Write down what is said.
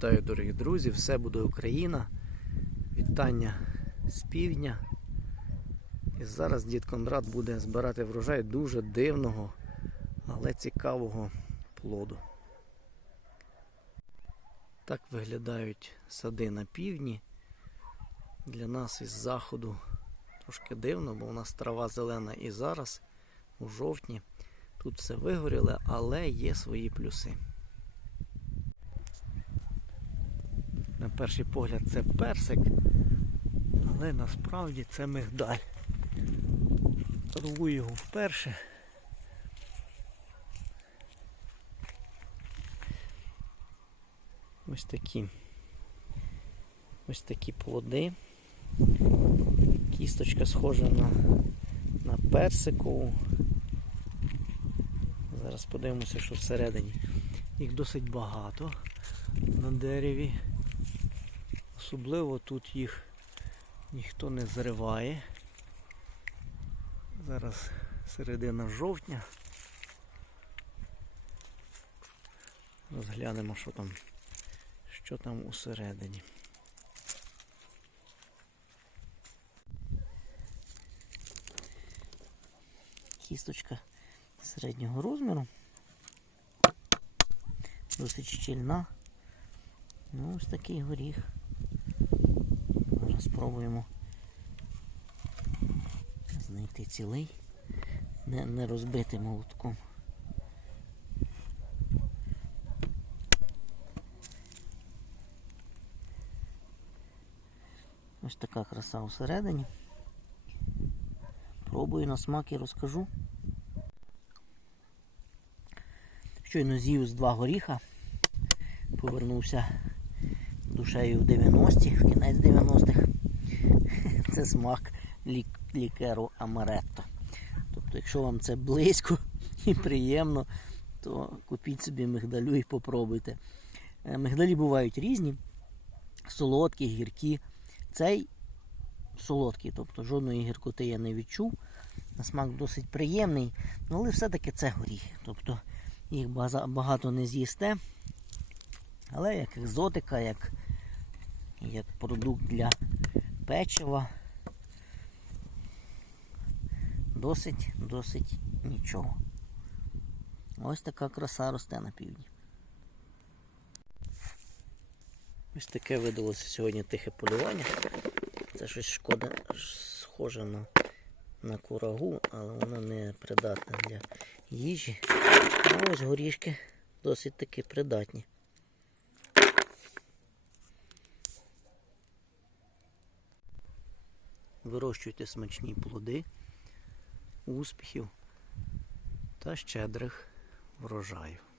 Вітаю, дорогі друзі! Все буде Україна. Вітання з півдня. І зараз дід Кондрат буде збирати врожай дуже дивного, але цікавого плоду. Так виглядають сади на півдні. Для нас із заходу трошки дивно, бо у нас трава зелена і зараз, у жовтні. Тут все вигоріло, але є свої плюси. На перший погляд це персик, але насправді це мигдаль. Рву його вперше. Ось такі. Ось такі плоди. Кісточка схожа на, на персикову. Зараз подивимося, що всередині. Їх досить багато на дереві. Особливо тут їх ніхто не зриває. Зараз середина жовтня. Розглянемо, що там, що там усередині. Кісточка середнього розміру. Досить щільна. Ну, ось такий горіх. Спробуємо знайти цілий, не, не розбити молотком. Ось така краса всередині. Пробую на смак і розкажу. Щойно з'їв з два горіха, повернувся душею в 90-ті, в кінець 90-х. Це смак лік, лікеру Амаретто. Тобто, якщо вам це близько і приємно, то купіть собі мигдалю і попробуйте. Е, Мигдалі бувають різні, солодкі, гіркі. Цей солодкий, тобто жодної гіркоти я не відчув. На смак досить приємний, ну, але все-таки це горіхи. Тобто їх багато не з'їсте. Але як екзотика, як, як продукт для печива. Досить, досить нічого. Ось така краса росте на півдні. Ось таке видалося сьогодні тихе полювання. Це щось шкода, схоже на, на курагу, але воно не придатне для їжі. А ось горішки досить таки придатні. Вирощуйте смачні плоди, успіхів та щедрих врожаїв.